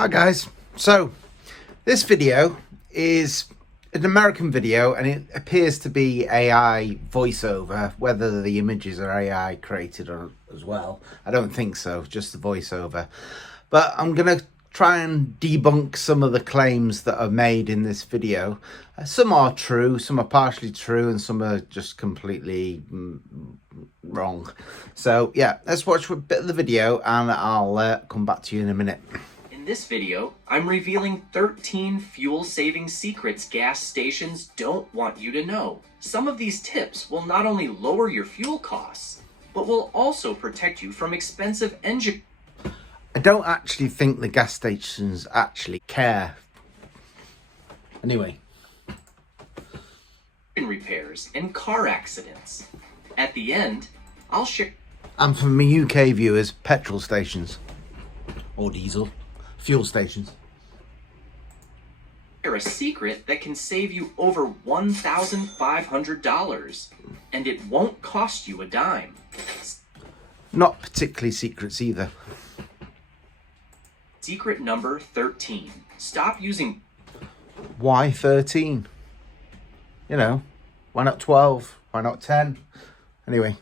Hi guys, so this video is an American video and it appears to be AI voiceover. Whether the images are AI created or as well, I don't think so, just the voiceover. But I'm gonna try and debunk some of the claims that are made in this video. Some are true, some are partially true, and some are just completely wrong. So yeah, let's watch a bit of the video and I'll come back to you in a minute. In this video, I'm revealing 13 fuel-saving secrets gas stations don't want you to know. Some of these tips will not only lower your fuel costs, but will also protect you from expensive engine. I don't actually think the gas stations actually care. Anyway. Repairs and car accidents. At the end, I'll share. And for my UK viewers, petrol stations or diesel fuel stations. A secret that can save you over $1,500, and it won't cost you a dime. Not particularly secrets either. Secret number 13. Stop using. Why 13? You know, why not 12? Why not 10? Anyway.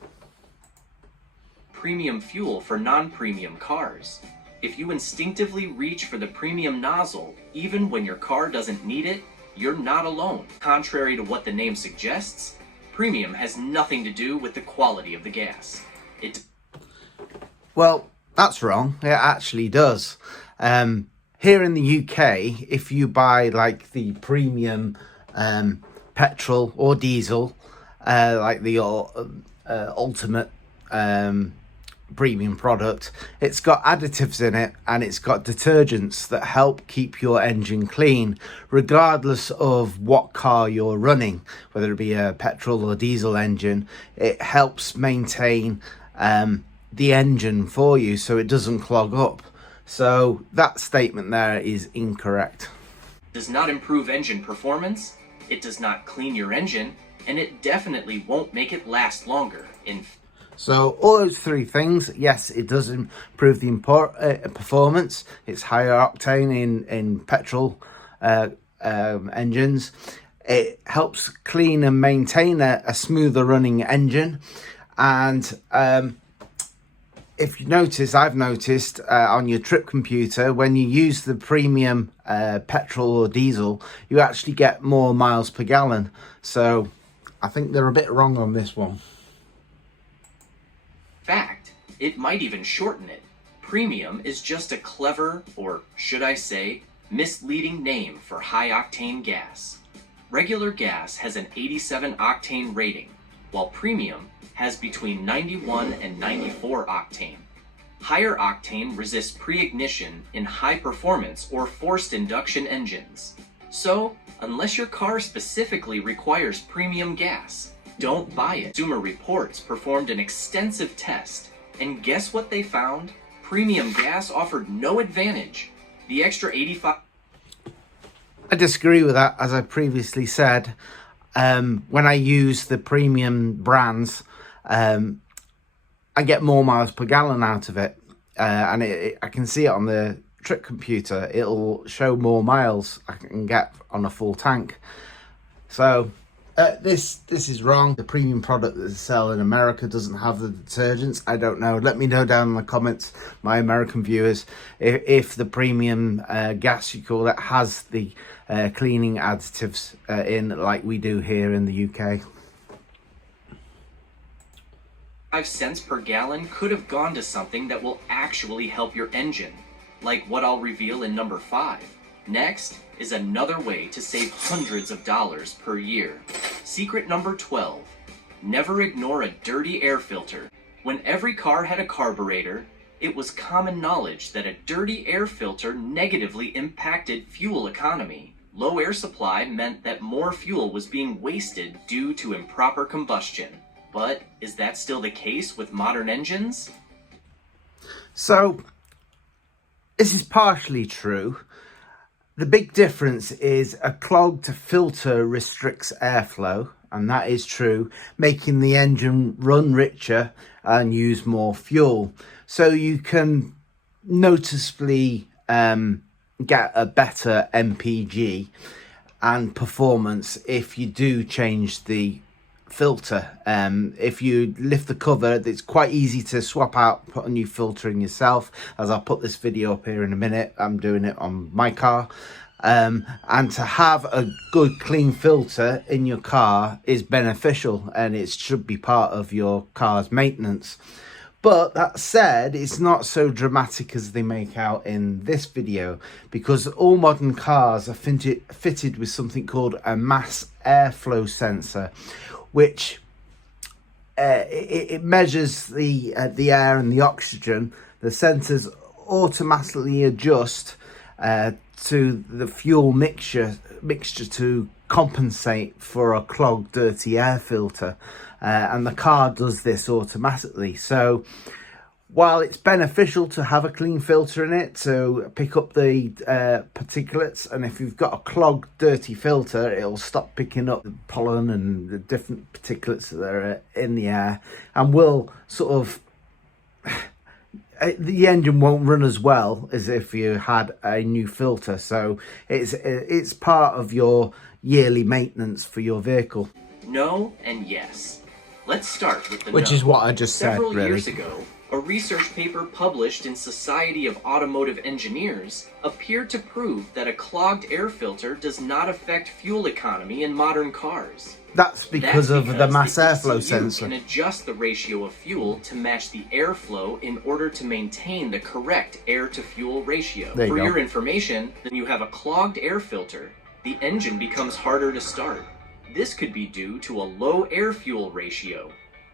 Premium fuel for non-premium cars. If you instinctively reach for the premium nozzle, even when your car doesn't need it, you're not alone. Contrary to what the name suggests, premium has nothing to do with the quality of the gas. Well, that's wrong. It actually does. Here in the UK, if you buy like the premium petrol or diesel, like the ultimate premium product, it's got additives in it and it's got detergents that help keep your engine clean regardless of what car you're running, whether it be a petrol or diesel engine. It helps maintain the engine for you so it doesn't clog up. So that statement there is incorrect. Does not improve engine performance, it does not clean your engine, and it definitely won't make it last longer. So all those three things, yes, it does improve the performance. It's higher octane in petrol engines. It helps clean and maintain a smoother running engine. And if you notice, I've noticed on your trip computer, when you use the premium petrol or diesel, you actually get more miles per gallon. So I think they're a bit wrong on this one. Fact, it might even shorten it. Premium is just a clever, or should I say, misleading name for high-octane gas. Regular gas has an 87 octane rating, while premium has between 91 and 94 octane. Higher octane resists pre-ignition in high-performance or forced induction engines. So, unless your car specifically requires premium gas, don't buy it. Consumer Reports performed an extensive test, and guess what they found? Premium gas offered no advantage. The extra 85... I disagree with that. As I previously said, when I use the premium brands, I get more miles per gallon out of it. And I can see it on the trip computer. It'll show more miles I can get on a full tank. So... This is wrong. The premium product that they sell in America doesn't have the detergents. I don't know. Let me know down in the comments, my American viewers, if the premium gas, you call it, has the cleaning additives in like we do here in the UK. 5 cents per gallon could have gone to something that will actually help your engine, like what I'll reveal in number 5. Next is another way to save hundreds of dollars per year. Secret number 12. Never ignore a dirty air filter. When every car had a carburetor, it was common knowledge that a dirty air filter negatively impacted fuel economy. Low air supply meant that more fuel was being wasted due to improper combustion. But is that still the case with modern engines? So, this is partially true. The big difference is a clogged filter restricts airflow, and that is true, making the engine run richer and use more fuel. So you can noticeably get a better MPG and performance if you do change the filter. If you lift the cover, it's quite easy to swap out, put a new filter in yourself, as I'll put this video up here in a minute. I'm doing it on my car. And to have a good clean filter in your car is beneficial, and it should be part of your car's maintenance. But that said, it's not so dramatic as they make out in this video, because all modern cars are fitted with something called a mass airflow sensor, which it measures the air and the oxygen. The sensors automatically adjust to the fuel mixture to compensate for a clogged, dirty air filter. And the car does this automatically. So while it's beneficial to have a clean filter in it to pick up the particulates, and if you've got a clogged, dirty filter, it'll stop picking up the pollen and the different particulates that are in the air, and will sort of the engine won't run as well as if you had a new filter. So it's part of your yearly maintenance for your vehicle. No and yes. Let's start with the Which no. is what I just said, Several really. years ago, a research paper published in Society of Automotive Engineers appeared to prove that a clogged air filter does not affect fuel economy in modern cars. That's because of the mass airflow ECU sensor. can adjust the ratio of fuel to match the airflow in order to maintain the correct air-to-fuel ratio. There you For go. your information, when you have a clogged air filter, the engine becomes harder to start. This could be due to a low air-fuel ratio.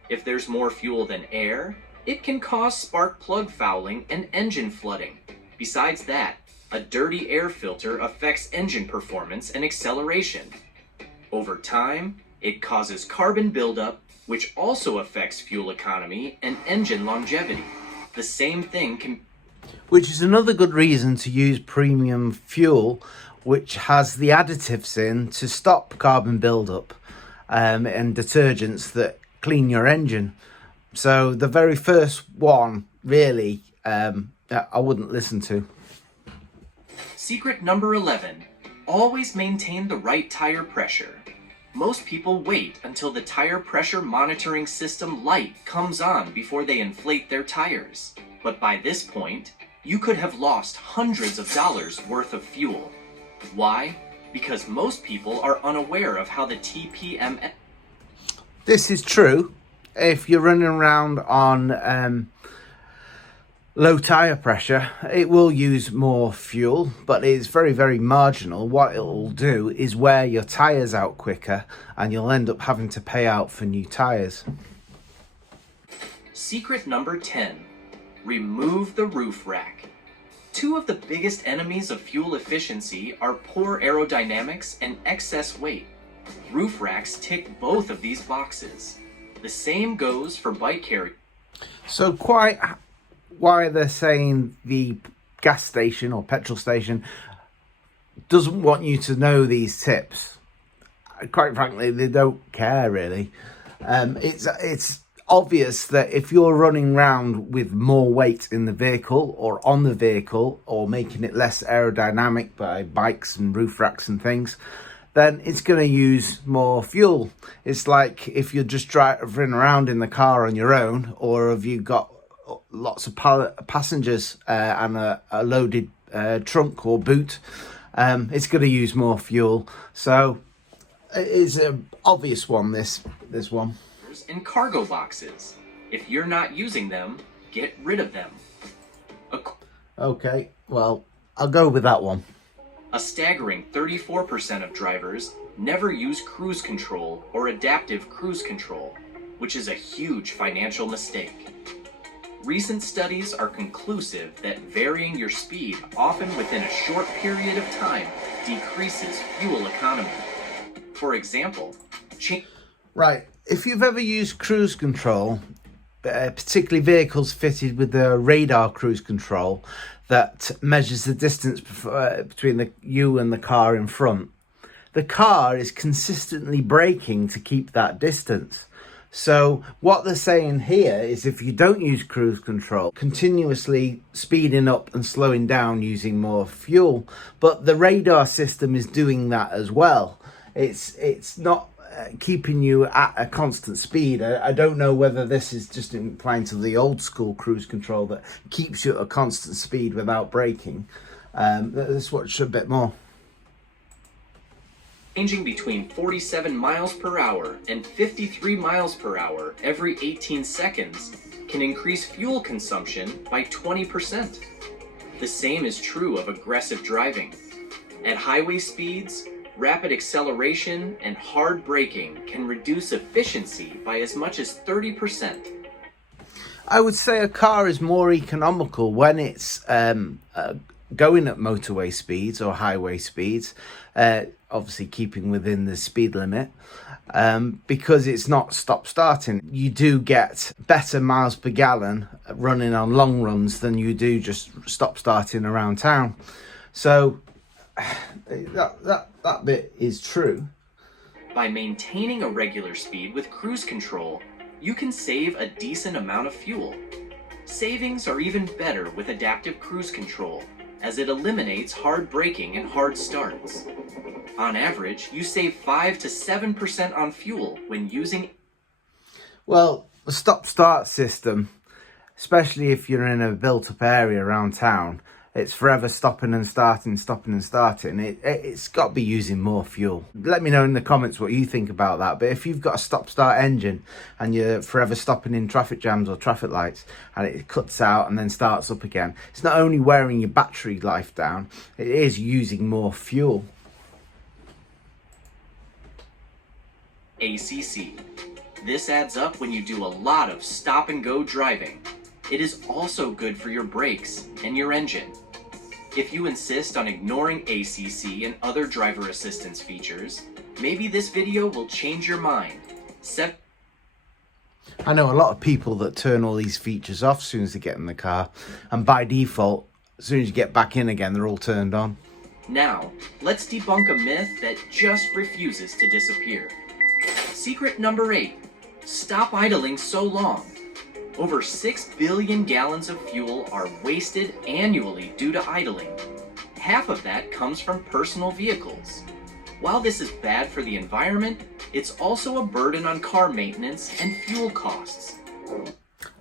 If there's more fuel than air, it can cause spark plug fouling and engine flooding. Besides that, a dirty air filter affects engine performance and acceleration. Over time, it causes carbon buildup, which also affects fuel economy and engine longevity. The same thing can... Which is another good reason to use premium fuel, which has the additives in to stop carbon buildup, and detergents that clean your engine. So the very first one, really, I wouldn't listen to. Secret number 11. Always maintain the right tire pressure. Most people wait until the tire pressure monitoring system light comes on before they inflate their tires. But by this point, you could have lost hundreds of dollars worth of fuel. Why? Because most people are unaware of how the TPM... This is true. If you're running around on low tyre pressure, it will use more fuel, but it's very, very marginal. What it'll do is wear your tyres out quicker, and you'll end up having to pay out for new tyres. Secret number 10. Remove the roof rack. Two of the biggest enemies of fuel efficiency are poor aerodynamics and excess weight. Roof racks tick both of these boxes. The same goes for bike carriers. So quite why they're saying the gas station or petrol station doesn't want you to know these tips. Quite frankly, they don't care really. It's obvious that if you're running around with more weight in the vehicle or on the vehicle, or making it less aerodynamic by bikes and roof racks and things, then it's going to use more fuel. It's like if you're just driving around in the car on your own, or have you got lots of passengers and a loaded trunk or boot, it's going to use more fuel. So it is an obvious one, this one. And cargo boxes. If you're not using them, get rid of them. Okay, well, I'll go with that one. A staggering 34% of drivers never use cruise control or adaptive cruise control, which is a huge financial mistake. Recent studies are conclusive that varying your speed, often within a short period of time, decreases fuel economy. For example, Right, if you've ever used cruise control, particularly vehicles fitted with the radar cruise control that measures the distance between you and the car in front, the car is consistently braking to keep that distance. So what they're saying here is if you don't use cruise control, continuously speeding up and slowing down using more fuel, but the radar system is doing that as well. It's not keeping you at a constant speed. I don't know whether this is just implying to the old school cruise control that keeps you at a constant speed without braking. Let's watch a bit more. Ranging between 47 miles per hour and 53 miles per hour every 18 seconds can increase fuel consumption by 20%. The same is true of aggressive driving. At highway speeds, rapid acceleration and hard braking can reduce efficiency by as much as 30%. I would say a car is more economical when it's going at motorway speeds or highway speeds, obviously keeping within the speed limit, because it's not stop starting. You do get better miles per gallon running on long runs than you do just stop starting around town. So that bit is true. By maintaining a regular speed with cruise control, you can save a decent amount of fuel. Savings are even better with adaptive cruise control, as it eliminates hard braking and hard starts. On average, you save 5 to 7% on fuel when using. Well, the stop-start system, especially if you're in a built-up area around town, it's forever stopping and starting, stopping and starting. It's got to be using more fuel. Let me know in the comments what you think about that. But if you've got a stop-start engine and you're forever stopping in traffic jams or traffic lights and it cuts out and then starts up again, it's not only wearing your battery life down, it is using more fuel. ACC. This adds up when you do a lot of stop-and-go driving. It is also good for your brakes and your engine. If you insist on ignoring ACC and other driver assistance features, maybe this video will change your mind. I know a lot of people that turn all these features off as soon as they get in the car, and by default, as soon as you get back in again, they're all turned on. Now, let's debunk a myth that just refuses to disappear. Secret number 8. Stop idling so long. Over 6 billion gallons of fuel are wasted annually due to idling. Half of that comes from personal vehicles. While this is bad for the environment, it's also a burden on car maintenance and fuel costs.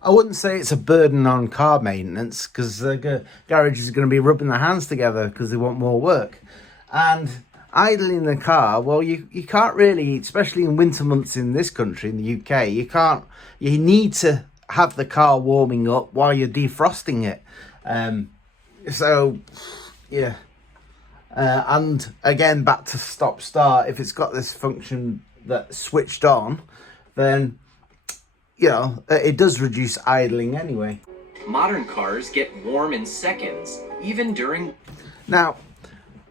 I wouldn't say it's a burden on car maintenance, because the garages are going to be rubbing their hands together because they want more work. And idling the car, well, you can't really, especially in winter months in this country, in the UK, you need to have the car warming up while you're defrosting it. And again, back to stop start, if it's got this function that's switched on, then it does reduce idling anyway. Modern cars get warm in seconds, even during. Now,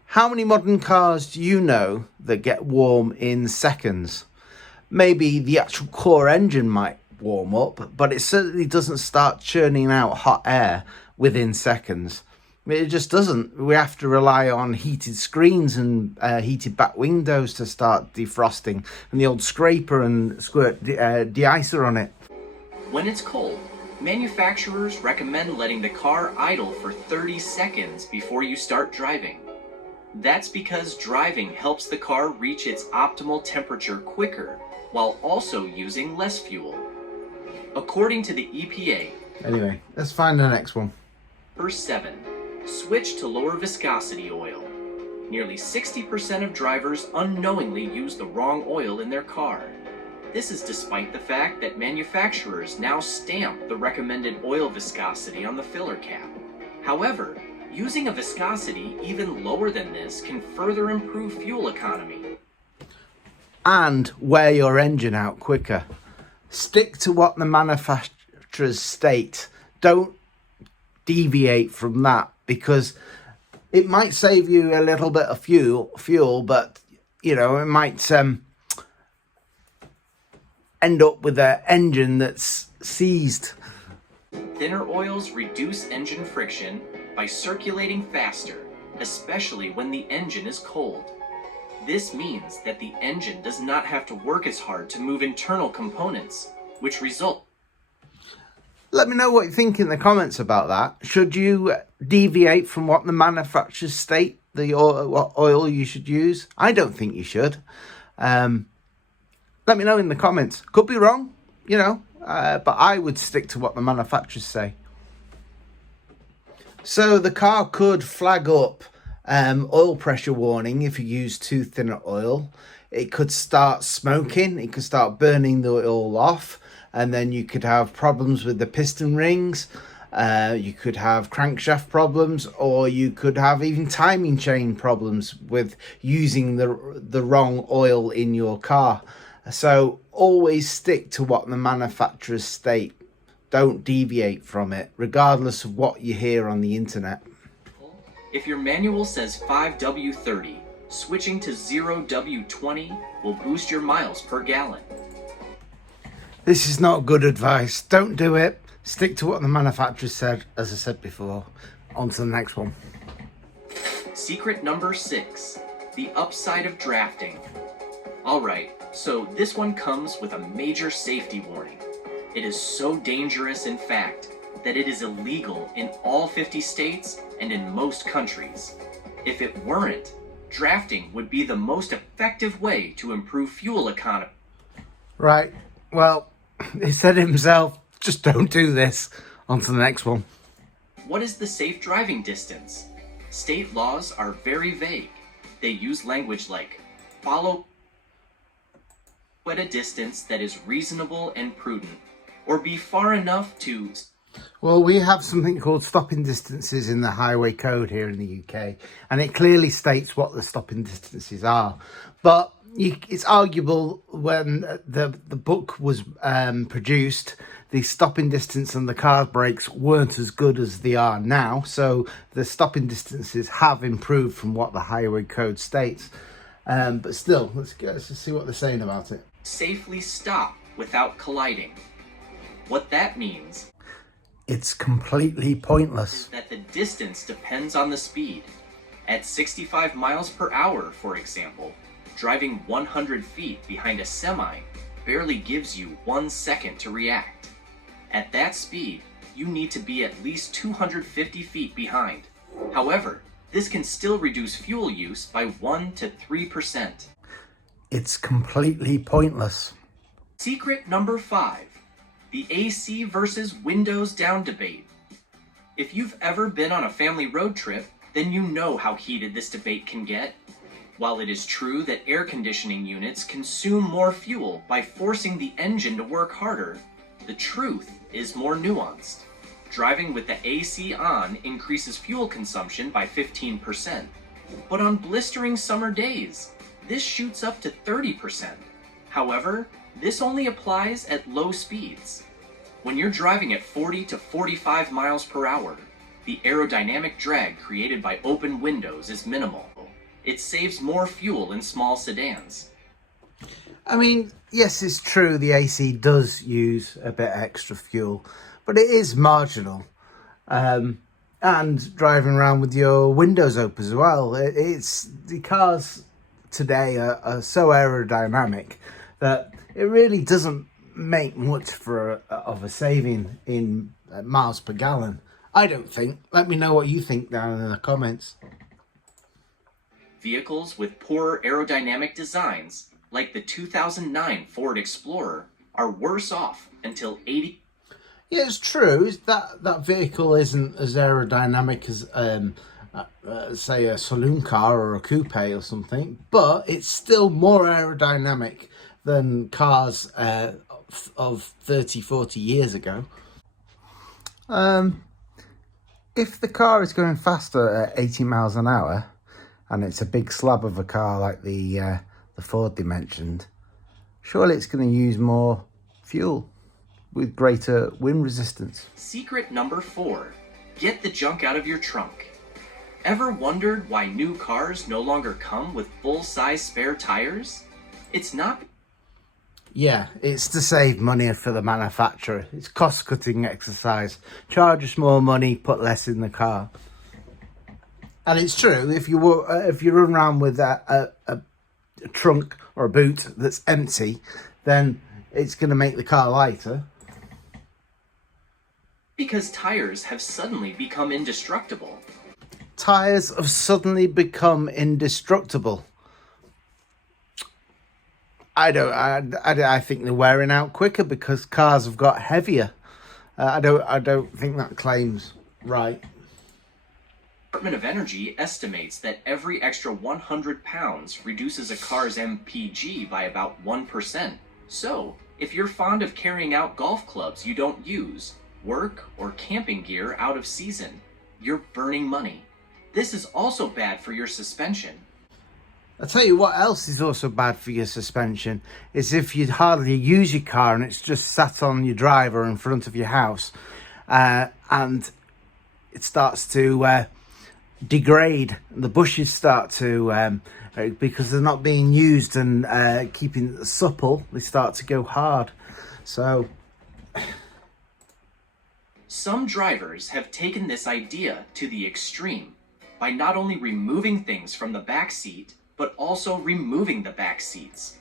how many modern cars do you know that get warm in seconds? Maybe the actual core engine might warm up, but it certainly doesn't start churning out hot air within seconds. It just doesn't. We have to rely on heated screens and heated back windows to start defrosting, and the old scraper and squirt de-icer on it. When it's cold, manufacturers recommend letting the car idle for 30 seconds before you start driving. That's because driving helps the car reach its optimal temperature quicker, while also using less fuel. According to the EPA. Anyway, let's find the next one. Verse 7. Switch to lower viscosity oil. Nearly 60% of drivers unknowingly use the wrong oil in their car. This is despite the fact that manufacturers now stamp the recommended oil viscosity on the filler cap. However, using a viscosity even lower than this can further improve fuel economy. And wear your engine out quicker. Stick to what the manufacturers state. Don't deviate from that, because it might save you a little bit of fuel, but it might end up with an engine that's seized. Thinner oils reduce engine friction by circulating faster, especially when the engine is cold. This means that the engine does not have to work as hard to move internal components, which result. Let me know what you think in the comments about that. Should you deviate from what the manufacturers state, what oil you should use? I don't think you should. Let me know in the comments. Could be wrong, but I would stick to what the manufacturers say. So the car could flag up oil pressure warning if you use too thin oil. It could start smoking. It could start burning the oil off. And then you could have problems with the piston rings. You could have crankshaft problems, or you could have even timing chain problems with using the wrong oil in your car. So always stick to what the manufacturers state. Don't deviate from it, regardless of what you hear on the internet. If your manual says 5W30, switching to 0W20 will boost your miles per gallon. This is not good advice. Don't do it. Stick to what the manufacturer said, as I said before. On to the next one. Secret number 6, the upside of drafting. Alright, so this one comes with a major safety warning. It is so dangerous, in fact, that it is illegal in all 50 states and in most countries. If it weren't, drafting would be the most effective way to improve fuel economy. Right, well, he said himself, just don't do this. On to the next one. What is the safe driving distance? State laws are very vague. They use language like follow at a distance that is reasonable and prudent, or be far enough to... Well, we have something called stopping distances in the highway code here in the UK, and it clearly states what the stopping distances are. But it's arguable when the book was produced, the stopping distance and the car brakes weren't as good as they are now. So the stopping distances have improved from what the highway code states. But still, let's just see what they're saying about it. Safely stop without colliding. What that means... It's completely pointless. ...that the distance depends on the speed. At 65 miles per hour, for example, driving 100 feet behind a semi barely gives you 1 second to react. At that speed, you need to be at least 250 feet behind. However, this can still reduce fuel use by 1 to 3%. It's completely pointless. Secret number 5, the AC versus windows down debate. If you've ever been on a family road trip, then you know how heated this debate can get. While it is true that air conditioning units consume more fuel by forcing the engine to work harder, the truth is more nuanced. Driving with the AC on increases fuel consumption by 15%. But on blistering summer days, this shoots up to 30%. However, this only applies at low speeds. When you're driving at 40 to 45 miles per hour, the aerodynamic drag created by open windows is minimal. It saves more fuel in small sedans. I mean, yes, it's true the AC does use a bit extra fuel, but it is marginal. And driving around with your windows open as well. The cars today are so aerodynamic that it really doesn't make much of a saving in miles per gallon. I don't think. Let me know what you think down in the comments. Vehicles with poor aerodynamic designs, like the 2009 Ford Explorer, are worse off until 80... Yeah, it's true. That vehicle isn't as aerodynamic as, say, a saloon car or a coupe or something, but it's still more aerodynamic than cars of 30, 40 years ago. If the car is going faster at 80 miles an hour, and it's a big slab of a car like the Ford they mentioned, surely it's going to use more fuel with greater wind resistance. Secret number 4, get the junk out of your trunk. Ever wondered why new cars no longer come with full-size spare tires? It's not... Yeah, it's to save money for the manufacturer. It's cost-cutting exercise. Charge us more money, put less in the car. And it's true, if you run around with a trunk or a boot that's empty, then it's going to make the car lighter. Because tires have suddenly become indestructible. Tires have suddenly become indestructible. I think they're wearing out quicker because cars have got heavier. I don't think that claim's right. The Department of Energy estimates that every extra 100 pounds reduces a car's MPG by about 1%. So, if you're fond of carrying out golf clubs you don't use, work or camping gear out of season, you're burning money. This is also bad for your suspension. I'll tell you what else is also bad for your suspension is if you hardly use your car and it's just sat on your drive or in front of your house, and it starts to degrade. The bushes start to, because they're not being used and keeping it supple, they start to go hard. So some drivers have taken this idea to the extreme by not only removing things from the back seat, but also removing the back seats.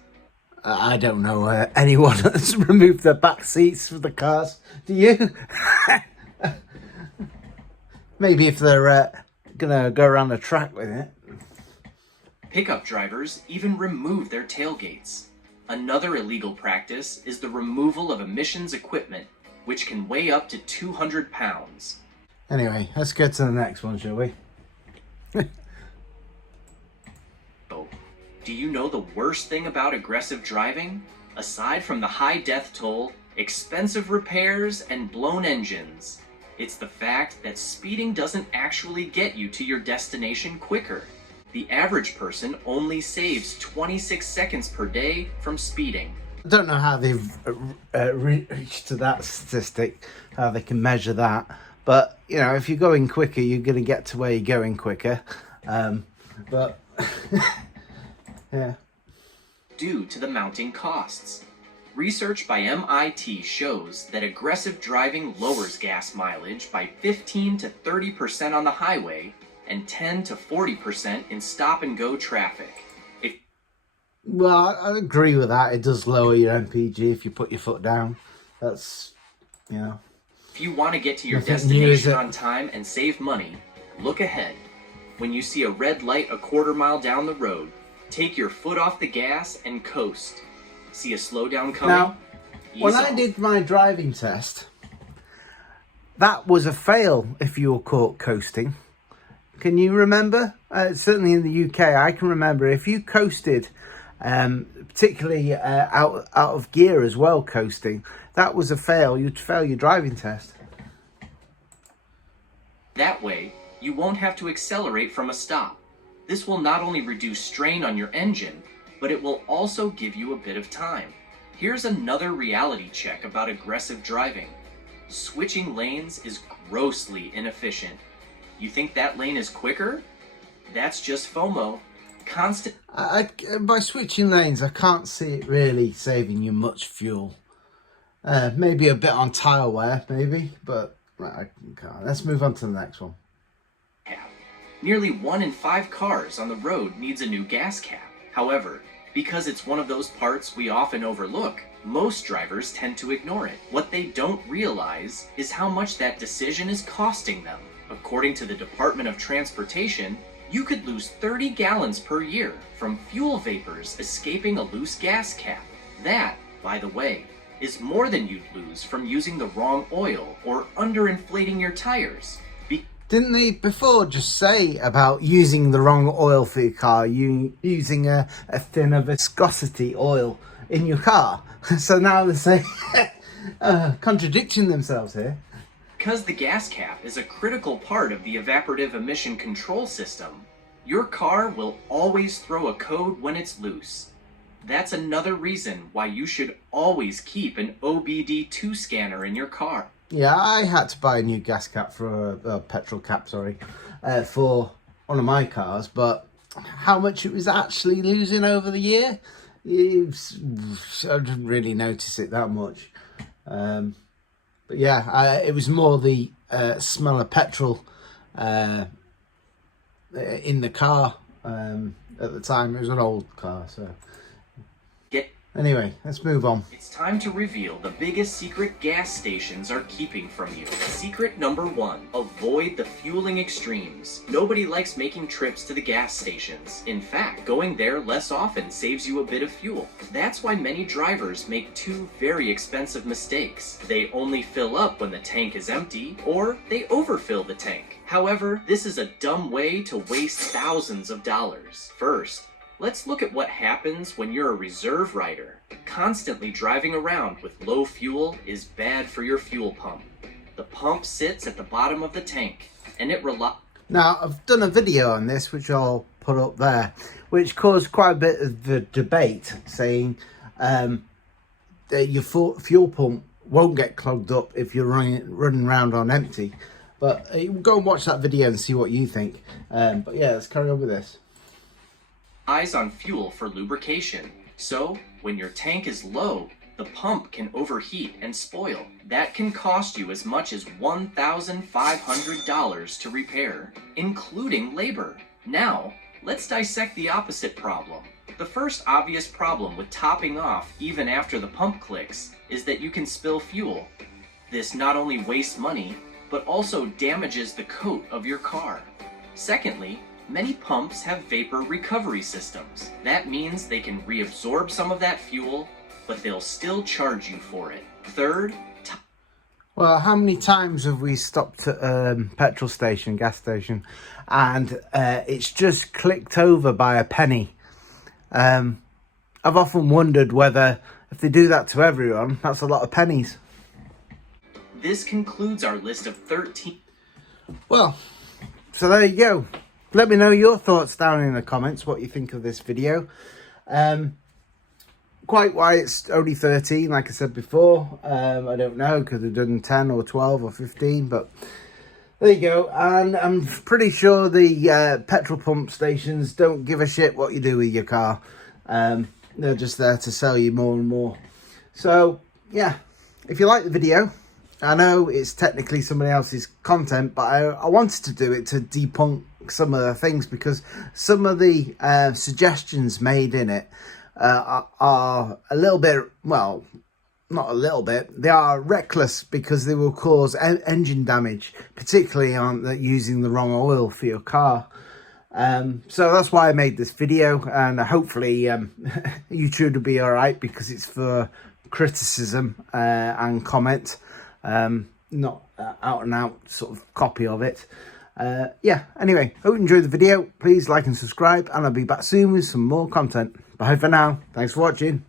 I don't know anyone that's removed the back seats for the cars. Do you? Maybe if they're gonna go around the track with it. Pickup drivers even remove their tailgates. Another illegal practice is the removal of emissions equipment, which can weigh up to 200 pounds. Anyway, let's get to the next one, shall we? Do you know the worst thing about aggressive driving? Aside from the high death toll, expensive repairs, and blown engines, it's the fact that speeding doesn't actually get you to your destination quicker. The average person only saves 26 seconds per day from speeding. I don't know how they've reached to that statistic, how they can measure that. But, you know, if you're going quicker, you're going to get to where you're going quicker. But... yeah. Due to the mounting costs. Research by MIT shows that aggressive driving lowers gas mileage by 15 to 30% on the highway and 10 to 40% in stop-and-go traffic. Well, I agree with that. It does lower your MPG if you put your foot down. That's, you know... If you want to get to your destination on time and save money, look ahead. When you see a red light a quarter mile down the road, take your foot off the gas and coast. See a slowdown coming? Now, when I did my driving test, that was a fail if you were caught coasting. Can you remember? Certainly in the UK, I can remember if you coasted, particularly out of gear as well, coasting, that was a fail. You'd fail your driving test. That way, you won't have to accelerate from a stop. This will not only reduce strain on your engine, but it will also give you a bit of time. Here's another reality check about aggressive driving. Switching lanes is grossly inefficient. You think that lane is quicker? That's just FOMO. By switching lanes, I can't see it really saving you much fuel. Maybe a bit on tyre wear, maybe, but I can't. Let's move on to the next one. Nearly 1 in 5 cars on the road needs a new gas cap. However, because it's one of those parts we often overlook, most drivers tend to ignore it. What they don't realize is how much that decision is costing them. According to the Department of Transportation, you could lose 30 gallons per year from fuel vapors escaping a loose gas cap. That, by the way, is more than you'd lose from using the wrong oil or underinflating your tires. Didn't they before just say about using the wrong oil for your car, using a thinner viscosity oil in your car? So now they're saying, contradicting themselves here. Because the gas cap is a critical part of the evaporative emission control system, your car will always throw a code when it's loose. That's another reason why you should always keep an OBD2 scanner in your car. Yeah, I had to buy a new gas cap for petrol cap, for one of my cars, but how much it was actually losing over the year, I didn't really notice it that much. But yeah, it was more the smell of petrol in the car at the time. It was an old car, so Get anyway, let's move on. It's time to reveal the biggest secret gas stations are keeping from you. Secret number 1, avoid the fueling extremes. Nobody likes making trips to the gas stations. In fact, going there less often saves you a bit of fuel. That's why many drivers make 2 very expensive mistakes. They only fill up when the tank is empty, or they overfill the tank. However, this is a dumb way to waste thousands of dollars. First, let's look at what happens when you're a reserve rider. Constantly driving around with low fuel is bad for your fuel pump. The pump sits at the bottom of the tank, and it Now, I've done a video on this, which I'll put up there, which caused quite a bit of the debate, saying that your fuel pump won't get clogged up if you're running around on empty. But go and watch that video and see what you think. But yeah, let's carry on with this. Eyes on fuel for lubrication. So, when your tank is low, the pump can overheat and spoil. That can cost you as much as $1,500 to repair, including labor. Now, let's dissect the opposite problem. The first obvious problem with topping off even after the pump clicks is that you can spill fuel. This not only wastes money, but also damages the coat of your car. Secondly, many pumps have vapor recovery systems. That means they can reabsorb some of that fuel, but they'll still charge you for it. Third, well, how many times have we stopped at a petrol station, gas station, and it's just clicked over by a penny? I've often wondered whether if they do that to everyone, that's a lot of pennies. This concludes our list of 13. Well, so there you go. Let me know your thoughts down in the comments, what you think of this video. Quite why it's only 13, like I said before, I don't know, could have done 10 or 12 or 15, but there you go. And I'm pretty sure the petrol pump stations don't give a shit what you do with your car. They're just there to sell you more and more. So yeah, if you like the video, I know it's technically somebody else's content, but I wanted to do it to debunk some of the things, because some of the suggestions made in it are a little bit, well, not a little bit, they are reckless, because they will cause engine damage, particularly on using the wrong oil for your car. So that's why I made this video, and hopefully YouTube will be alright, because it's for criticism and comment. Not out and out sort of copy of it. Yeah, anyway, hope you enjoyed the video. Please like and subscribe, and I'll be back soon with some more content. Bye for now. Thanks for watching.